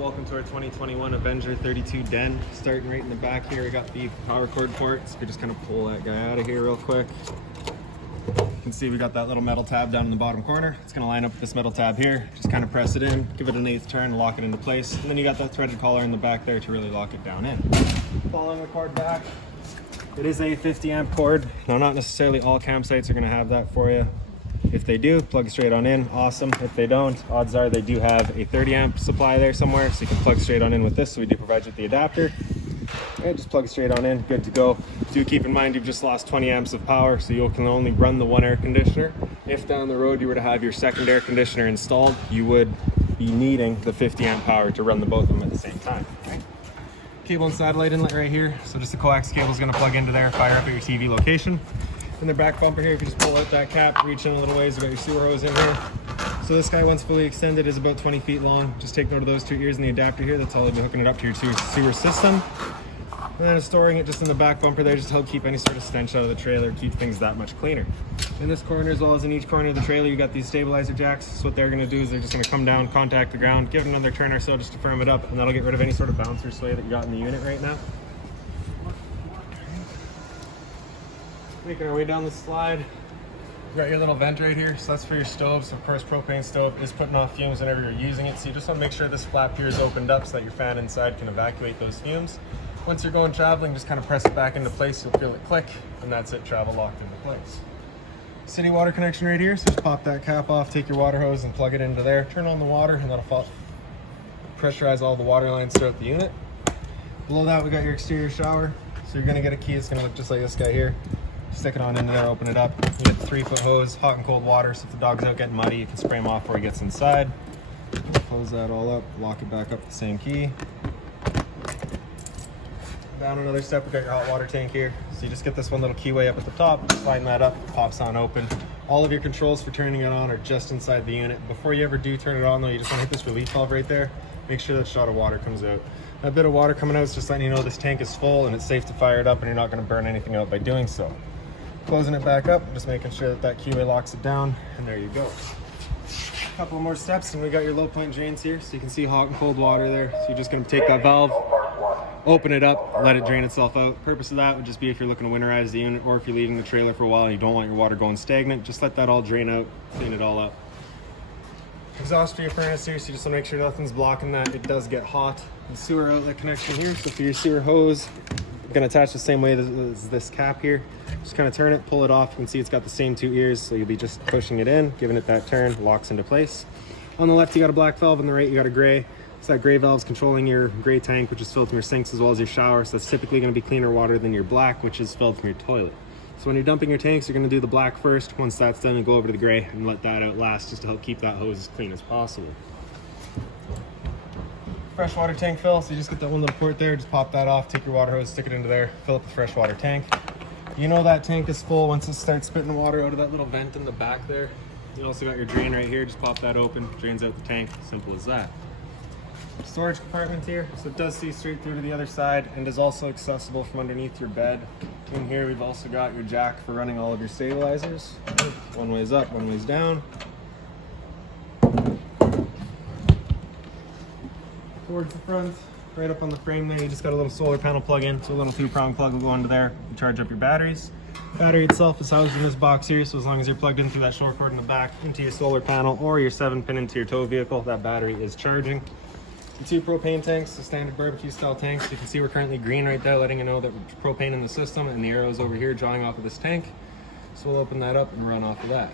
welcome to our 2021 Avenger 32 Den. Starting right in the back here, we got the power cord port. So we just kind of pull that guy out of here real quick. You can see we got that little metal tab down in the bottom corner. It's going to line up with this metal tab here. Just kind of press it in, give it an 1/8 turn, lock it into place. And then you got that threaded collar in the back there to really lock it down in. Following the cord back, it is a 50 amp cord. Now, not necessarily all campsites are going to have that for you. If they do, plug it straight on in, awesome. If they don't, odds are they do have a 30 amp supply there somewhere, so you can plug straight on in with this. So we do provide you with the adapter. And just plug it straight on in, good to go. Do keep in mind you've just lost 20 amps of power, so you can only run the one air conditioner. If down the road you were to have your second air conditioner installed, you would be needing the 50 amp power to run the both of them at the same time. Okay. Cable and satellite inlet right here. So just the coax cable is going to plug into there, fire up at your TV location. In the back bumper here, if you just pull out that cap, reach in a little ways, you got your sewer hose in here. So this guy, once fully extended, is about 20 feet long. Just take note of those two ears in the adapter here. That's how you'll be hooking it up to your sewer system. And then storing it just in the back bumper there, just to help keep any sort of stench out of the trailer, keep things that much cleaner. In this corner, as well as in each corner of the trailer, you got these stabilizer jacks. So what they're gonna do is they're just gonna come down, contact the ground, give it another turn or so just to firm it up, and that'll get rid of any sort of bounce or sway that you got in the unit right now. Making our way down the slide, you got your little vent right here, so that's for your stoves. Of course, propane stove is putting off fumes whenever you're using it, so you just want to make sure this flap here is opened up so that your fan inside can evacuate those fumes. Once you're going traveling, just kind of press it back into place, you'll feel it click, and that's it, travel locked into place. City water connection right here, so just pop that cap off, take your water hose and plug it into there, turn on the water, and that'll pressurize all the water lines throughout the unit. Below that, we got your exterior shower, so you're going to get a key. It's going to look just like this guy here. Stick it on into there, open it up. You get the 3-foot hose, hot and cold water, so if the dog's out getting muddy, you can spray him off before he gets inside. Close that all up, lock it back up with the same key. Down another step, we got your hot water tank here. So you just get this one little keyway up at the top, slide that up, pops on open. All of your controls for turning it on are just inside the unit. Before you ever do turn it on though, you just want to hit this relief valve right there. Make sure that shot of water comes out. That bit of water coming out is just letting you know this tank is full and it's safe to fire it up and you're not going to burn anything out by doing so. Closing it back up, just making sure that that keyway locks it down, and there you go. A couple more steps and we got your low point drains here, so you can see hot and cold water there. So you're just going to take that valve, open it up, let it drain itself out. Purpose of that would just be if you're looking to winterize the unit or if you're leaving the trailer for a while and you don't want your water going stagnant, just let that all drain out, clean it all up. Exhaust for your furnace here, so you just want to make sure nothing's blocking that. It does get hot. The sewer outlet connection here, so for your sewer hose, you're going to attach the same way as this cap here. Just kind of turn it, pull it off. You can see it's got the same two ears, so you'll be just pushing it in, giving it that turn, locks into place. On the left, you got a black valve. On the right, you got a gray. So that gray valve is controlling your gray tank, which is filled from your sinks as well as your shower. So that's typically going to be cleaner water than your black, which is filled from your toilet. So when you're dumping your tanks, you're going to do the black first. Once that's done, and go over to the gray and let that out last, just to help keep that hose as clean as possible. Freshwater tank fill, so you just get that one little port there, just pop that off, take your water hose, stick it into there, fill up the freshwater tank. You know that tank is full once it starts spitting water out of that little vent in the back there. You also got your drain right here, just pop that open, drains out the tank, simple as that. Storage compartment here, so it does see straight through to the other side and is also accessible from underneath your bed. In here we've also got your jack for running all of your stabilizers. One way's up, one way's down. Towards the front, right up on the frame there, you just got a little solar panel plug in, so a little 2-prong plug will go into there and charge up your batteries. Battery itself is housed in this box here, so as long as you're plugged in through that short cord in the back into your solar panel or your 7-pin into your tow vehicle, that battery is charging. The 2 propane tanks, the standard barbecue style tanks. You can see we're currently green right there, letting you know that we're propane in the system, and the arrow's over here drawing off of this tank. So we'll open that up and run off of that.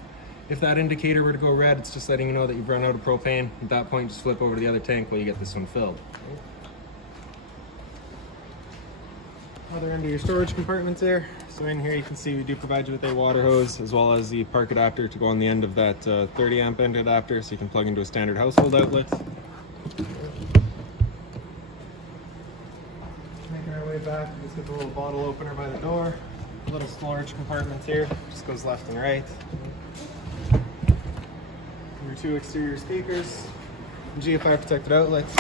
If that indicator were to go red, it's just letting you know that you've run out of propane. At that point, just flip over to the other tank while you get this one filled. Other end of your storage compartments there. So in here you can see we do provide you with a water hose as well as the park adapter to go on the end of that 30 amp end adapter, so you can plug into a standard household outlet. Making our way back, we just get the little bottle opener by the door. A little storage compartment here, just goes left and right. Your 2 exterior speakers, GFI protected outlets.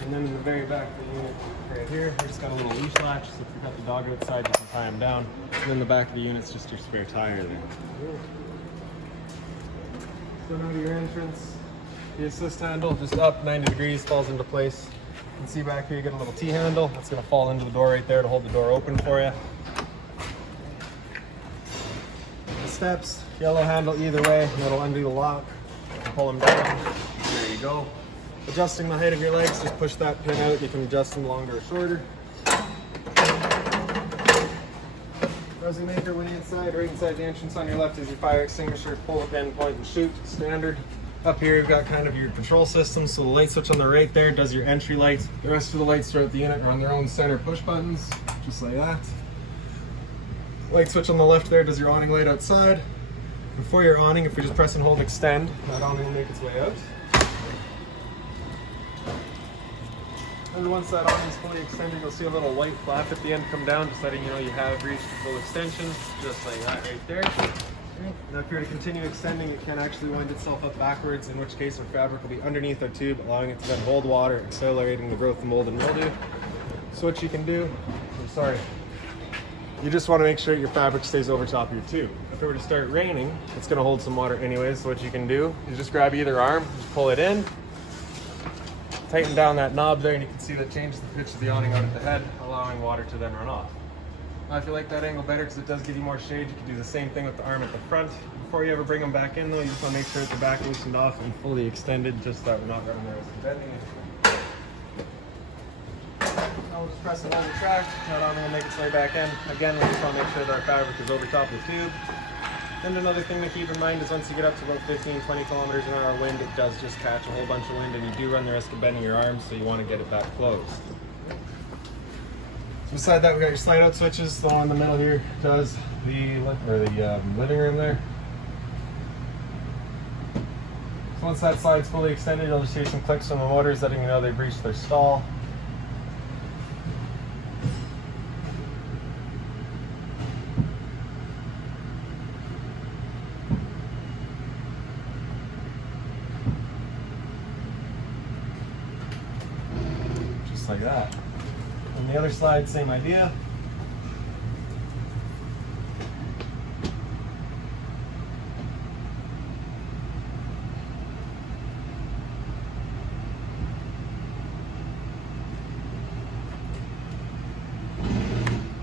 And then in the very back of the unit right here, we just got a little leash latch, so if you've got the dog outside, you can tie him down. And then the back of the unit's just your spare tire there. So now to your entrance. The assist handle just up 90 degrees, falls into place. You can see back here you get a little T-handle. That's going to fall into the door right there to hold the door open for you. The steps, yellow handle either way, and it'll undo the lock. Pull them down. There you go. Adjusting the height of your legs, just push that pin out. You can adjust them longer or shorter. As we make our way inside, right inside the entrance on your left is your fire extinguisher. Pull the pin, point and shoot, standard. Up here you've got kind of your control system. So the light switch on the right there does your entry lights. The rest of the lights throughout the unit are on their own center push buttons, just like that. Light switch on the left there does your awning light outside. Before your awning, if we just press and hold extend, that awning will make its way out. And once that awning is fully extended, you'll see a little white flap at the end come down, just letting you know you have reached full extension, just like that right there. Now if you're to continue extending, it can actually wind itself up backwards, in which case our fabric will be underneath our tube, allowing it to then hold water, accelerating the growth of mold and mildew. So what you can do, you just want to make sure your fabric stays over top of your tube. If it were to start raining, it's going to hold some water anyways, so what you can do is just grab either arm, just pull it in, tighten down that knob there, and you can see that changes the pitch of the awning out at the head, allowing water to then run off. Now if you like that angle better because it does give you more shade, you can do the same thing with the arm at the front. Before you ever bring them back in though, you just want to make sure that the back loosened off and fully extended, just so that we're not running the risk of bending it. Now we'll just press and hold the track, that awning will make its way back in. Again, we just want to make sure that our fabric is over top of the tube. And another thing to keep in mind is once you get up to about 15-20 kilometers an hour wind, it does just catch a whole bunch of wind and you do run the risk of bending your arms, so you want to get it back closed. So beside that, we got your slide out switches. The one in the middle here does the living room there. So once that slide's fully extended, you'll just hear some clicks from the motors letting you know they've reached their stall. Just like that. On the other slide, same idea.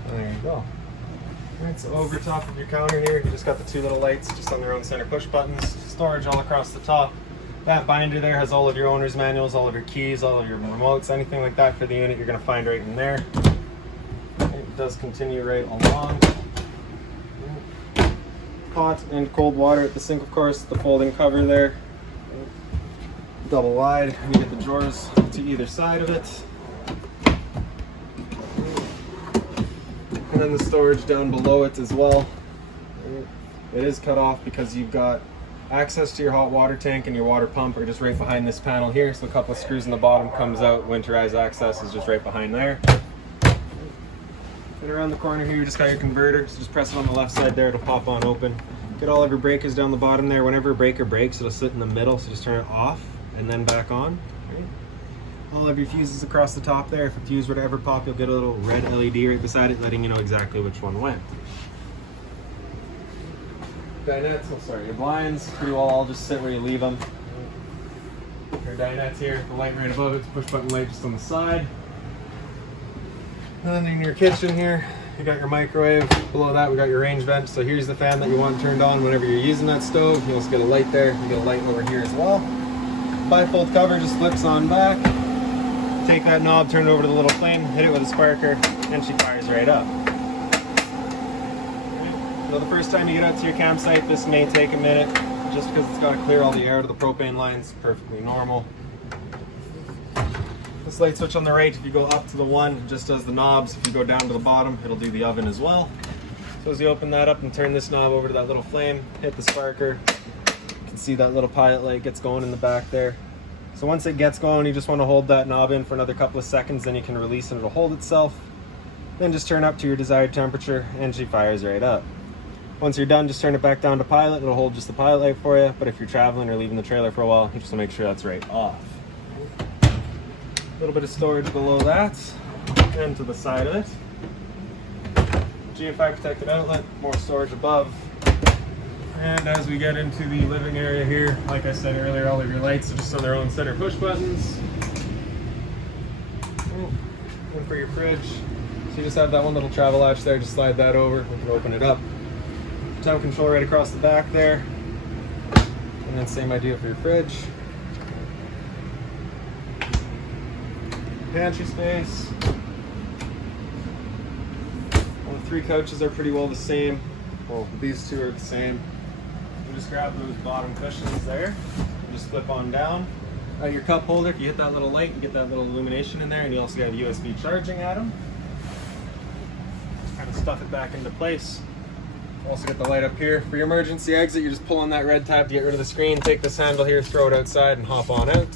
There you go. Alright, so over top of your counter here, you just got the two little lights just on their own center push buttons. Storage all across the top. That binder there has all of your owner's manuals, all of your keys, all of your remotes, anything like that for the unit you're going to find right in there. It does continue right along. Hot and cold water at the sink, of course, the folding cover there. Double wide, and you get the drawers to either side of it. And then the storage down below it as well. It is cut off because you've got access to your hot water tank and your water pump are just right behind this panel here. So a couple of screws in the bottom comes out. Winterized access is just right behind there. And around the corner here, you just got your converter. So just press it on the left side there, it'll pop on open. Get all of your breakers down the bottom there. Whenever a breaker breaks, it'll sit in the middle. So just turn it off and then back on. Right. All of your fuses across the top there. If a fuse were to ever pop, you'll get a little red LED right beside it, letting you know exactly which one went. Dinettes, your blinds pretty well all just sit where you leave them. Your dinettes here, the light right above it, push button light just on the side. And then in your kitchen here, you got your microwave. Below that, we got your range vent. So here's the fan that you want turned on whenever you're using that stove. You'll just get a light there. You get a light over here as well. Bifold cover just flips on back. Take that knob, turn it over to the little flame, hit it with a sparker, and she fires right up. So the first time you get out to your campsite, this may take a minute, just because it's got to clear all the air out of the propane lines. Perfectly normal. This light switch on the right, if you go up to the one, it just does the knobs. If you go down to the bottom, it'll do the oven as well. So as you open that up and turn this knob over to that little flame, hit the sparker, you can see that little pilot light gets going in the back there. So once it gets going, you just want to hold that knob in for another couple of seconds, then you can release and it'll hold itself. Then just turn up to your desired temperature and she fires right up. Once you're done, just turn it back down to pilot. It'll hold just the pilot light for you, but if you're traveling or leaving the trailer for a while, you just want to make sure that's right off. A little bit of storage below that and to the side of it. GFI protected outlet, more storage above. And as we get into the living area here, like I said earlier, all of your lights are just on their own center push buttons. One for your fridge. So you just have that one little travel latch there, just slide that over, we can open it up. Temp control right across the back there. And then same idea for your fridge. Pantry space. All the 3 couches are pretty well the same. Well, these 2 are the same. You just grab those bottom cushions there, and just flip on down. Your cup holder, if you hit that little light, you get that little illumination in there, and you also got USB charging at them. Kind of stuff it back into place. Also get the light up here. For your emergency exit, you just pull on that red tab to get rid of the screen, take this handle here, throw it outside, and hop on out.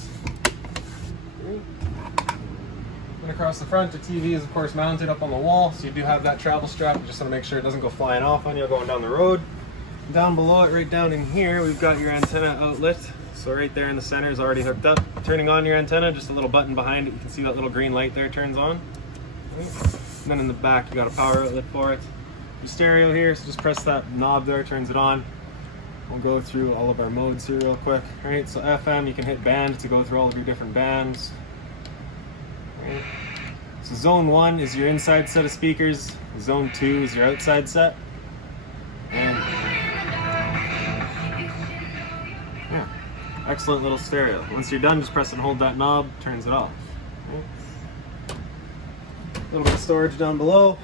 And across the front, the TV is of course mounted up on the wall, so you do have that travel strap. You just want to make sure it doesn't go flying off on you going down the road. Down below it, right down in here, we've got your antenna outlet. So right there in the center is already hooked up. Turning on your antenna, just a little button behind it. You can see that little green light there turns on. And then in the back, you got a power outlet for it. Your stereo here, so just press that knob there, turns it on. We'll go through all of our modes here real quick. All right, so FM, you can hit band to go through all of your different bands. All right. So zone 1 is your inside set of speakers. Zone 2 is your outside set. And yeah, excellent little stereo. Once you're done, just press and hold that knob, turns it off. A little bit of storage down below,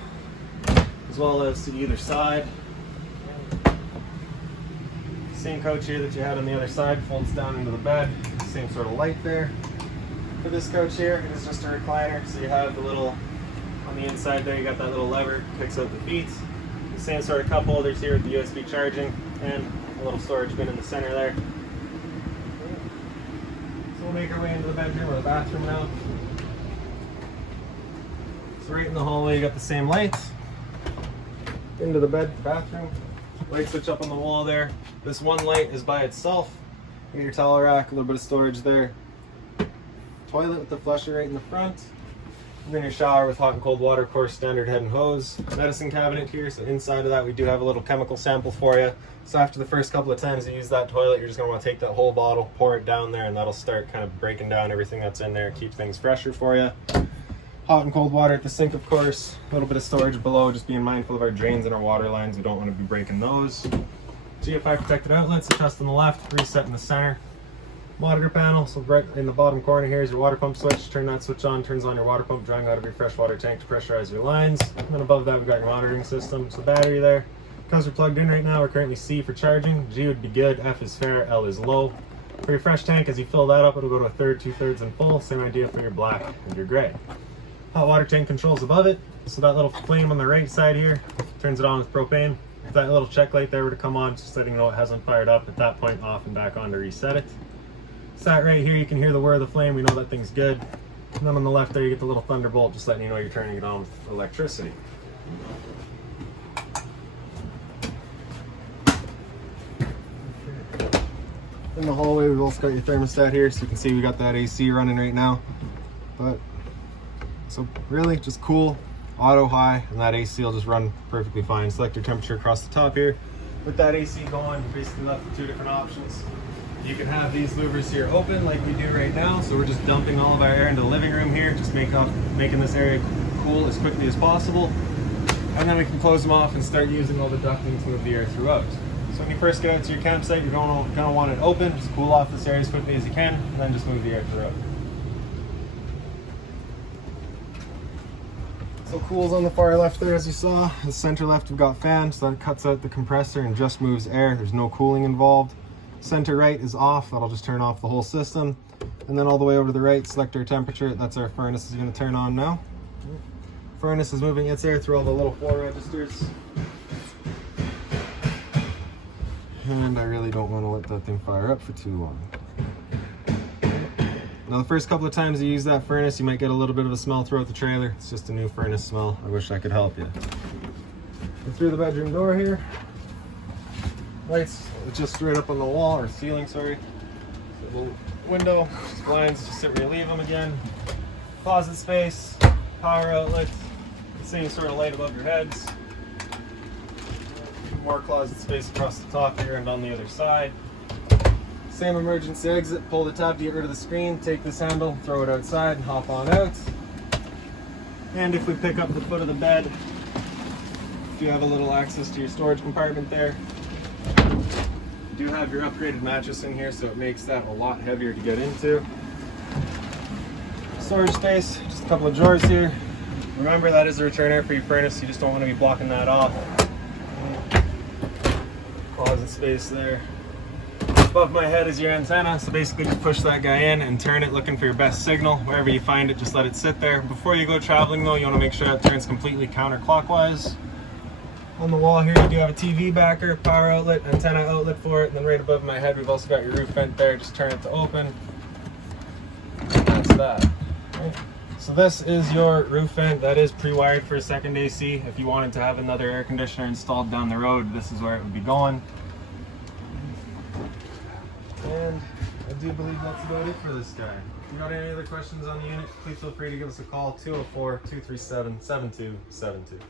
as well as to either side. Same couch here that you had on the other side folds down into the bed. Same sort of light there. For this couch here, it is just a recliner, so you have the little, on the inside there, you got that little lever, picks up the feet. The same sort of cup holders here with the USB charging, and a little storage bin in the center there. So we'll make our way into the bedroom or the bathroom now. So right in the hallway, you got the same lights. Into the bathroom. Light switch up on the wall there. This one light is by itself. You got your towel rack, a little bit of storage there. Toilet with the flusher right in the front. And then your shower with hot and cold water, of course, standard head and hose. Medicine cabinet here, so inside of that we do have a little chemical sample for you. So after the first couple of times you use that toilet, you're just going to want to take that whole bottle, pour it down there, and that'll start kind of breaking down everything that's in there, keep things fresher for you. Hot and cold water at the sink, of course. A little bit of storage below, just being mindful of our drains and our water lines. We don't want to be breaking those. GFI protected outlets, adjust on the left, reset in the center. Monitor panel, so right in the bottom corner here is your water pump switch. Turn that switch on, turns on your water pump, drawing out of your freshwater tank to pressurize your lines. And then above that, we've got your monitoring system. So battery there. Because we're plugged in right now, we're currently C for charging. G would be good, F is fair, L is low. For your fresh tank, as you fill that up, it'll go to a third, 2/3, and full. Same idea for your black and your gray. Hot water tank controls above it. So that little flame on the right side here turns it on with propane. If that little check light there were to come on, just letting you know it hasn't fired up. At that point, off and back on to reset it. Sat right here, you can hear the whir of the flame. We know that thing's good. And then on the left there, you get the little thunderbolt, just letting you know you're turning it on with electricity. In the hallway, we've also got your thermostat here, so you can see we got that AC running right now. But so really, just cool, auto high, and that AC will just run perfectly fine. Select your temperature across the top here. With that AC going, you're basically left with 2 different options. You can have these louvers here open like we do right now. So we're just dumping all of our air into the living room here, just making this area cool as quickly as possible. And then we can close them off and start using all the ducting to move the air throughout. So when you first get out to your campsite, you're going to want it open. Just cool off this area as quickly as you can, and then just move the air throughout. So cool's on the far left there, as you saw. The center left, we've got fan, so that cuts out the compressor and just moves air. There's no cooling involved. Center right is off. That'll just turn off the whole system. And then all the way over to the right, select our temperature. That's our furnace is going to turn on now. Furnace is moving its air through all the little floor registers. And I really don't want to let that thing fire up for too long. Now the first couple of times you use that furnace, you might get a little bit of a smell throughout the trailer. It's just a new furnace smell. I wish I could help you. And through the bedroom door here. Lights just right up on the wall, or ceiling, sorry. So little window, blinds, just sit where you leave them again. Closet space, power outlet, same sort of light above your heads. more closet space across the top here and on the other side. Same emergency exit, pull the tab to get rid of the screen, take this handle, throw it outside and hop on out. And if we pick up the foot of the bed, you have a little access to your storage compartment there. You do have your upgraded mattress in here, so it makes that a lot heavier to get into. Storage space, just a couple of drawers here. Remember, that is a return air for your furnace, you just don't want to be blocking that off. Closet space there. Above my head is your antenna, so basically just push that guy in and turn it looking for your best signal. Wherever you find it, just let it sit there. Before you go traveling though, you want to make sure that turns completely counterclockwise. On the wall here you do have a TV backer, power outlet, antenna outlet for it, and then right above my head we've also got your roof vent there. Just turn it to open. That's that. Right. So this is your roof vent. That is pre-wired for a second AC. If you wanted to have another air conditioner installed down the road, this is where it would be going. And I do believe that's about it for this guy. If you got any other questions on the unit, please feel free to give us a call, 204-237-7272.